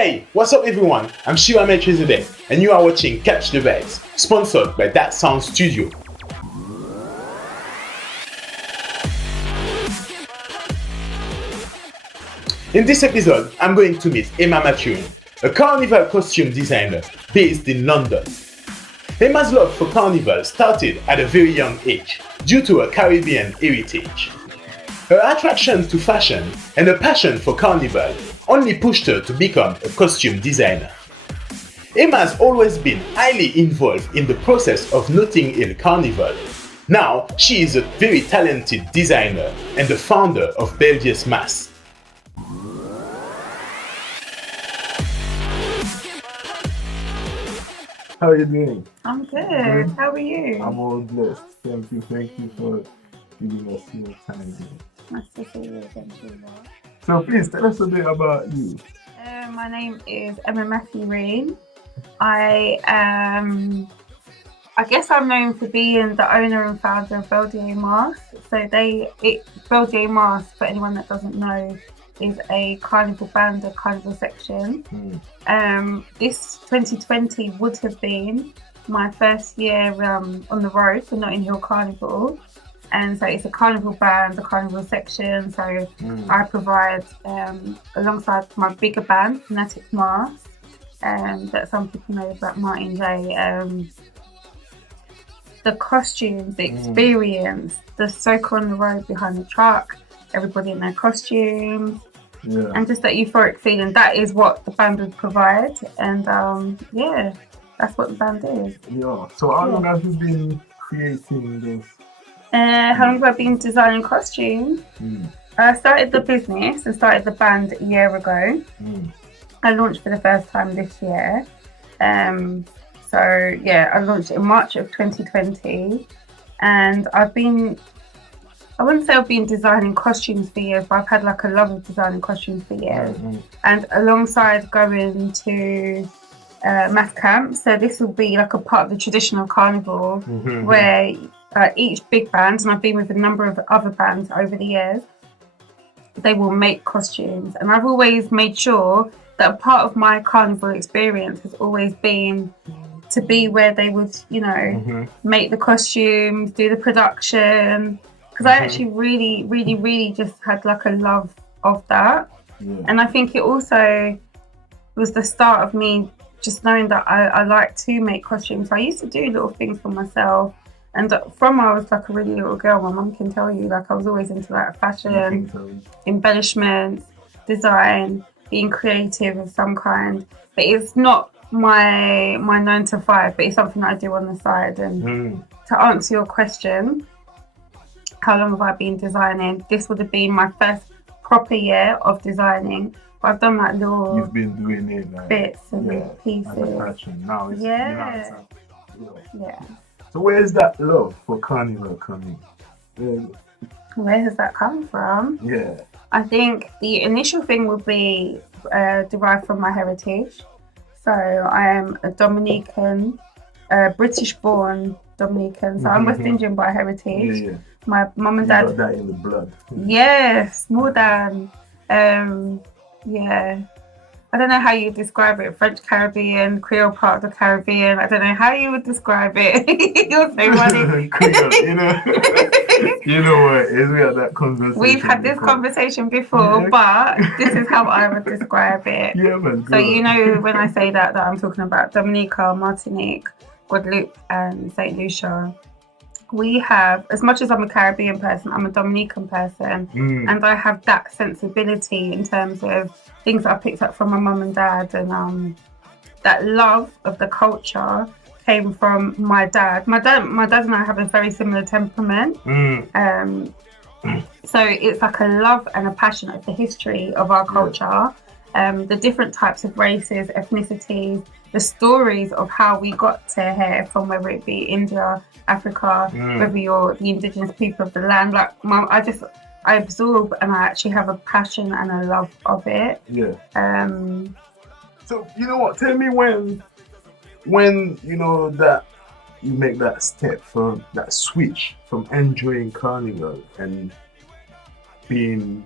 Hey, what's up everyone? I'm Shiva Melchizedek and you are watching Catch the Vibes, sponsored by That Sound Studio. In this episode, I'm going to meet Emma Mathurine, a carnival costume designer based in London. Emma's love for carnival started at a very young age due to her Caribbean heritage. Her attraction to fashion and a passion for carnival only pushed her to become a costume designer. Emma has always been highly involved in the process of Nightingale Carnival. Now, she is a very talented designer and the founder of dyès Mass. How are you doing? I'm good. How are you? I'm all blessed. Thank you for giving us your time. Nice to see you again, Shiva. So please tell us a bit about you. My name is Emma Mathurine. I guess I'm known for being the owner and founder of dyès Mass. So dyès Mass, for anyone that doesn't know, is a Carnival Band, a Carnival section. This 2020 would have been my first year on the road for Notting Hill Carnival, and so it's a Carnival Band, a Carnival section. So I provide, alongside my bigger band, Fanatic Mass, that some people know about Nightingale, the costumes, the experience, the soak on the road behind the truck, everybody in their costumes. Yeah. And just that euphoric feeling, that is what the band would provide. And yeah, that's what the band is. Yeah. So how long have you been creating this? How long have I been designing costumes? I started the business and started the band a year ago. I launched for the first time this year. So yeah, I launched in March of 2020. And I wouldn't say I've been designing costumes for years, but I've had like a love of designing costumes for years. And alongside going to math camp, so this will be like a part of the traditional carnival where each big band, and I've been with a number of other bands over the years, they will make costumes. And I've always made sure that a part of my carnival experience has always been to be where they would, make the costumes, do the production. Because I actually really just had like a love of that. And I think it also was the start of me just knowing that I like to make costumes. So I used to do little things for myself. And from I was like a really little girl, my mum can tell you, like I was always into like fashion, embellishments, design, being creative of some kind. But it's not my 9 to 5, but it's something that I do on the side. And to answer your question, how long have I been designing? This would have been my first proper year of designing. But I've done like little You've been doing it like, bits and pieces. As a passion. Now it's yeah. So where's that love for carnival coming? Where has that come from? Yeah. I think the initial thing would be derived from my heritage. So I am a Dominican, British-born Dominican. So I'm West Indian by heritage. Yeah. My mum and dad. You got that in the blood. Yes, more than. Yeah. I don't know how you describe it. French Caribbean, Creole part of the Caribbean. I don't know how you would describe it. You're so funny. Creole, you know what? We had that conversation. We've had this conversation before, but this is how I would describe it. Yeah, man. So you know when I say that I'm talking about Dominica, Martinique, Guadeloupe, and Saint Lucia. We have, as much as I'm a Caribbean person, I'm a Dominican person, and I have that sensibility in terms of things that I picked up from my mum and dad, and that love of the culture came from my dad. My dad and I have a very similar temperament, so it's like a love and a passion of the history of our culture, the different types of races, ethnicities, the stories of how we got to here, from whether it be India, Africa, whether you're the indigenous people of the land. Like, I absorb and I actually have a passion and a love of it. Yeah. So you know what? Tell me when you know that you make that step from that switch from enjoying carnival and being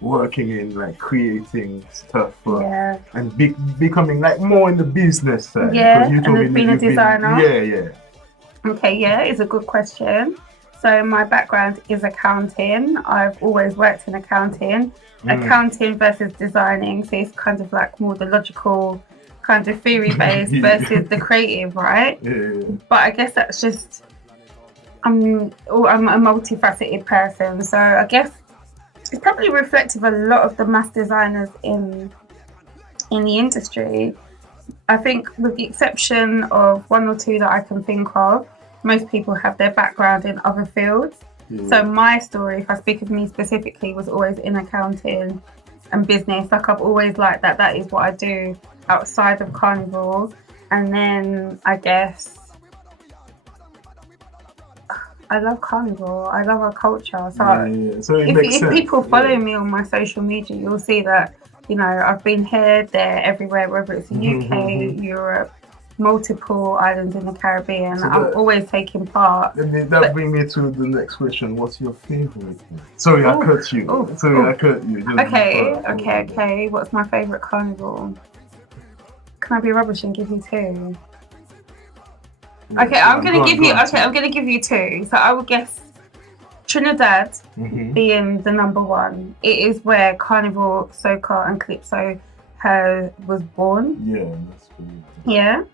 working in like creating stuff Yeah. and becoming like more in the business side? Yeah, Because you told me and being that a you've been- designer. yeah. Okay, yeah, it's a good question. So my background is accounting. I've always worked in accounting. Accounting versus designing, so it's kind of like more the logical kind of theory based versus the creative, right? Yeah. But I guess that's just I'm a multifaceted person, so I guess it's probably reflective of a lot of the mass designers in the industry. I think with the exception of one or two that I can think of, most people have their background in other fields. So my story, if I speak of me specifically, was always in accounting and business. Like I've always liked that. That is what I do outside of Carnival. And then I guess I love Carnival. I love our culture. So, So it makes if sense. people follow me on my social media, you'll see that, you know, I've been here, there, everywhere, whether it's the UK, Europe, multiple islands in the Caribbean. So I'm always taking part. That brings me to the next question. What's your favorite? Sorry, I cut you. I cut you. Okay. What's my favourite carnival? Can I be rubbish and give you two? Okay, I'm gonna give you two. So I would guess Trinidad being the number one. It is where Carnival, Soca and Calypso was born. Yeah, that's brilliant. Yeah.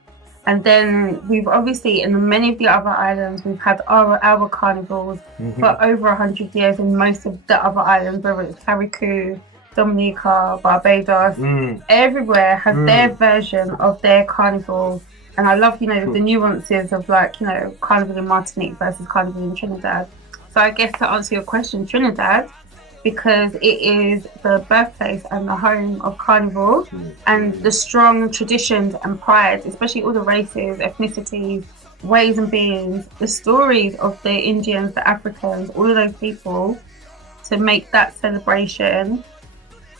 And then we've obviously, in many of the other islands, we've had our carnivals for over 100 years in most of the other islands, whether it's Carriacou, Dominica, Barbados, everywhere has their version of their carnival. And I love, you know, the nuances of like, you know, Carnival in Martinique versus Carnival in Trinidad. So I guess to answer your question, Trinidad, because it is the birthplace and the home of Carnival and the strong traditions and pride, especially all the races, ethnicities, ways and beings, the stories of the Indians, the Africans, all of those people, to make that celebration,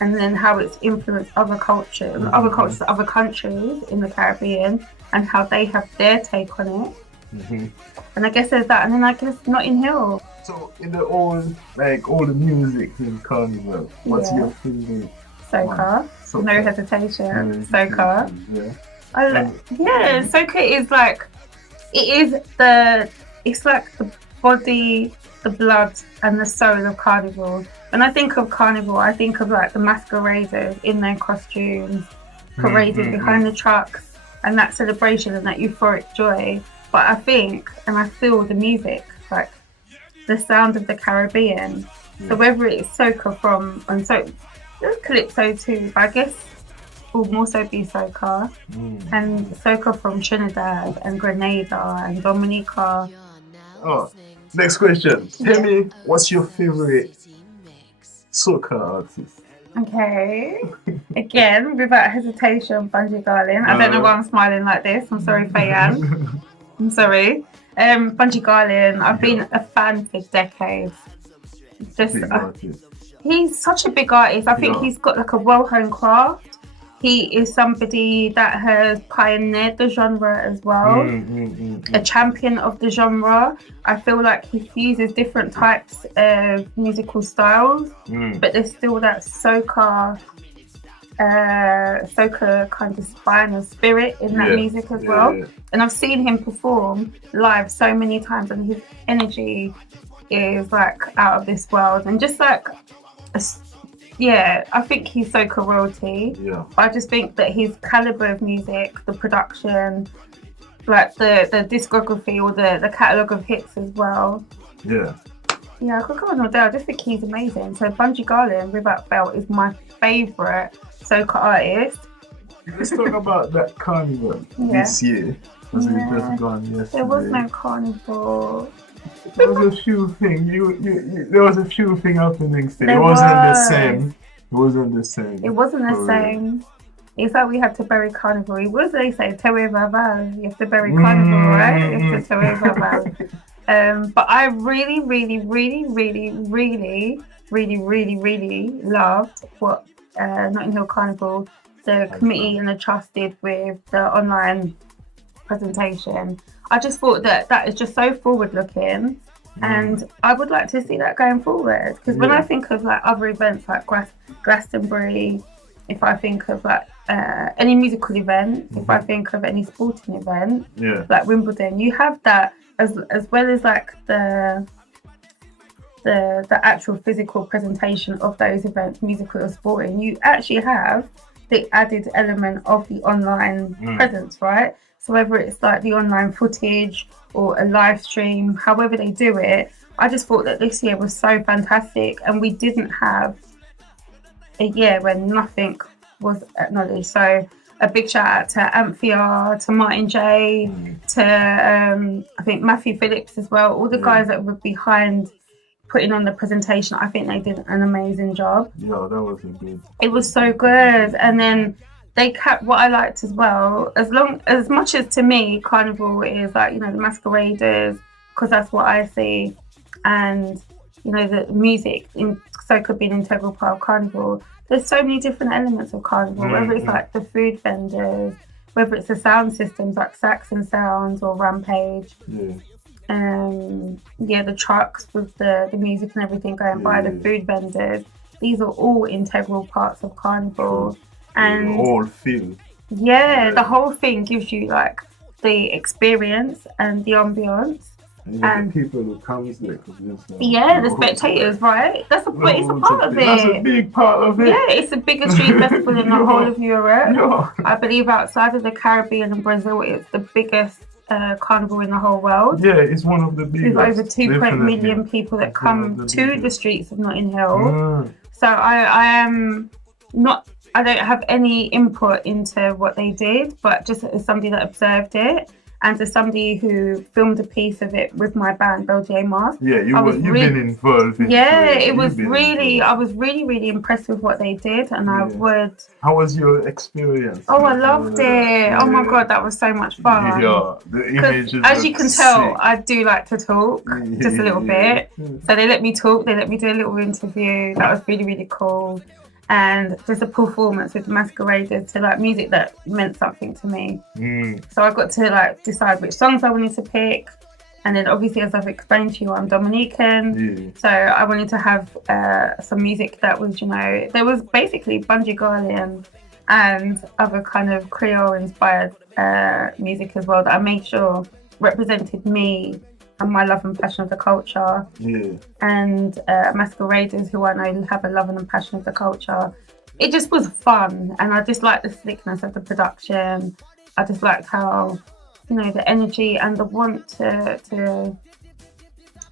and then how it's influenced other cultures, other countries in the Caribbean, and how they have their take on it. And I guess there's that, and then I guess Notting Hill. So in the all the music in Carnival, what's your favorite? Soca. No hesitation. Soca. Yeah. Soca is like it's like the body, the blood and the soul of Carnival. When I think of Carnival, I think of like the masqueraders in their costumes, parading behind the trucks, and that celebration and that euphoric joy. But I think and I feel the music, like the sound of the Caribbean. So whether it's Soca and there's Calypso too, but I guess will more so be Soca. And Soca from Trinidad and Grenada and Dominica. Oh, next question. Tell me, what's your favorite Soca artist? Okay. Again, without hesitation, Bunji Garlin. I don't know why I'm smiling like this. I'm sorry, Fayan. I'm sorry. Bunji Garlin, I've been a fan for decades. He's such a big artist. I think he's got like a well-honed craft. He is somebody that has pioneered the genre as well. A champion of the genre. I feel like he fuses different types of musical styles, but there's still that soca kind of spine and spirit in that music as well. And I've seen him perform live so many times, and his energy is like out of this world. And just like, I think he's soca royalty. I just think that his caliber of music, the production, like the discography or the catalogue of hits as well. I could go on all day. I just think he's amazing. So Bunji Garlin, without fail, is my favourite soca artist. Let's talk about that carnival this year. Because we've just gone yesterday. There was no carnival. There was a few things. There was a few things happening still. It wasn't the same. It wasn't the same. It's like we had to bury carnival. What do they say? Tewe Vaval. You have to bury carnival, right? You have to Tewe Vaval. But I really, really, really, really, really, really, really, really loved what Notting Hill Carnival, the committee and the trust did with the online presentation. I just thought that is just so forward looking, And I would like to see that going forward, because when I think of like other events like Glastonbury, if I think of like any musical event, if I think of any sporting event, like Wimbledon, you have that as well as like the actual physical presentation of those events, musical or sporting. You actually have the added element of the online presence, right? So whether it's like the online footage or a live stream, however they do it, I just thought that this year was so fantastic, and we didn't have a year when nothing was acknowledged. So a big shout out to Anthea, to Martin J, to I think Matthew Phillips as well. All the guys that were behind putting on the presentation, I think they did an amazing job. Yeah, that was good. It was so good. And then they kept what I liked as well, as much as to me Carnival is like, you know, the masqueraders, because that's what I see, and you know, the music so could be an integral part of Carnival. There's so many different elements of Carnival, whether it's like the food vendors, whether it's the sound systems like Saxon Sounds or Rampage, the trucks with the music and everything going by, the food vendors. These are all integral parts of Carnival. And the whole feel. The whole thing gives you like the experience and the ambience. And the people who comes there. The spectators, right? It's a part of it. That's a big part of it. Yeah, it's the biggest street festival in the whole of Europe. I believe outside of the Caribbean and Brazil, it's the biggest carnival in the whole world. Yeah, it's one of the biggest. There's over 2 million people that come to the streets of Notting Hill. So I don't have any input into what they did, but just as somebody that observed it, and as somebody who filmed a piece of it with my band, Belgier Mask. Yeah, you've been involved. I was really impressed with what they did, and I would. How was your experience? Oh, I loved it. Oh my God, that was so much fun. Yeah, the images. As you can tell, I do like to talk just a little bit. So they let me talk. They let me do a little interview. That was really, really cool. And just a performance with the masqueraders to like music that meant something to me. So I got to like decide which songs I wanted to pick, and then obviously, as I've explained to you, I'm Dominican, so I wanted to have some music that was, you know, there was basically Bunjigarlian and other kind of Creole inspired music as well that I made sure represented me and my love and passion of the culture, and masqueraders who I know have a love and passion of the culture. It just was fun, and I just liked the slickness of the production. I just liked how, you know, the energy and the want to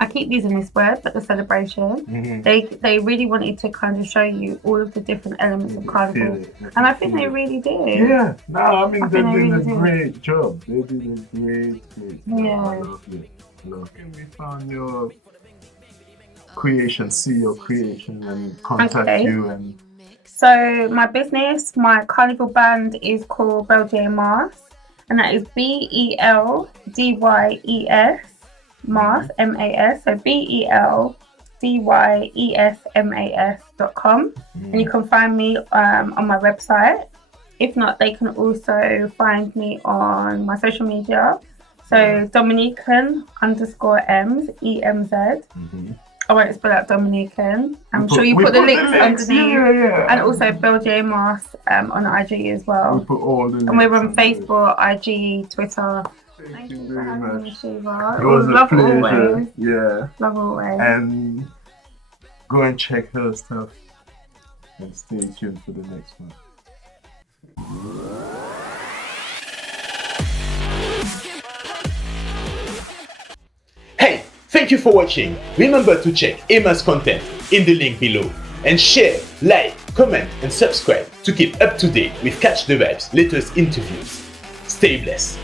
I keep using this word, but the celebration. They really wanted to kind of show you all of the different elements of Carnival, and I think they really did. Yeah, no, I mean they did a great job. They did a great job. Yeah. I loved it. We found your creation, see your creation, and contact you. And so my business, my Carnival Band is called Belgier Mask, and that is BELDYES Mask, MAS. So BELDYESMAS.com, and you can find me on my website. If not, they can also find me on my social media. So Dominican _M's EMZ. I won't spell out Dominican. I'm sure you put the links underneath. And also Belgier Mask on IG as well. We put all the and we're on Facebook, IG, Twitter. Thank you very much. Shiva. It was a pleasure. Always. Yeah. Love always. And go and check her stuff. And stay tuned for the next one. Hey, thank you for watching. Remember to check Emma's content in the link below, and share, like, comment and subscribe to keep up to date with Catch the Vibe's latest interviews. Stay blessed.